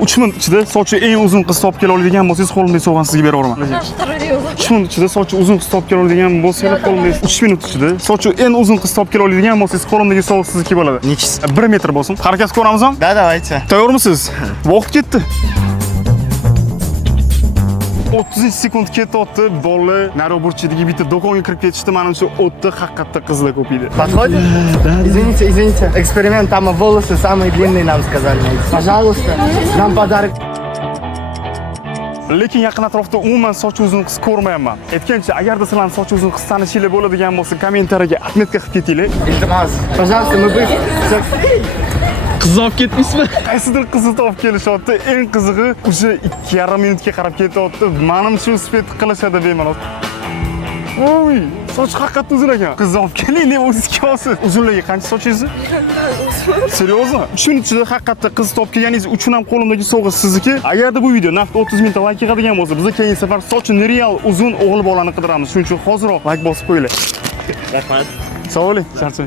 3 minut ichida sochi eng uzun qiz topib kela oladigan bo'lsangiz, qo'limdagi sovg'ani sizga beraman. 3 minut ichida sochi uzun qiz topib kela oladigan bo'lsangiz, qo'limdagi 3 minut ichida sochi eng uzun qiz topib kela oladigan bo'lsangiz, qo'limdagi sovg'a sizniki bo'ladi. Nechisi? 1 metr bo'lsin. Harakat ko'ramizmi? Da, давайте. Tayyormisiz? Vaqt ketdi. 30 sekund ketyapti. Bola nari burchidagi bitta do'konga kirib ketishdi. Menimcha o'tda haqiqatda qizlar ko'paydi. Подходит? Извините. Эксперимент, там волосы самые длинные нам сказали. Пожалуйста, нам подарок. Lekin yaqin atrofda umuman sochi uzun qiz ko'rmayapman. Aytgancha, agarda sizlarning sochi uzun qiz tanishinglar bo'ladigan bo'lsa, kommentariyaga отметка qilib ketinglar. Iltimos. Пожалуйста, мы бы... Qiz olib ketmaysizmi? Qaysidir qizni topib kelishyapti. Eng qizig'i o'sha 2,5 minutga qarab ketyapti. Menimcha uspet qilishadi bemalol. Oy, soch haqiqatda uzun ekan. Qiz olib keling deb o'zingizga olsiz. Uzunligi qancha sochingiz? Seriozmi? 3 minut ichida haqiqatda qiz topib kelganingiz uchun ham qo'limdagi sovg'a sizniki. Agarda bu video naqd 30 mingta layk yig'adigan bo'lsa, biz keyingi safar sochini real uzun o'g'il bolani qidiramiz. Shuning uchun hoziroq layk bosib qo'yinglar. Rahmat. Sog' bo'ling. Charchang.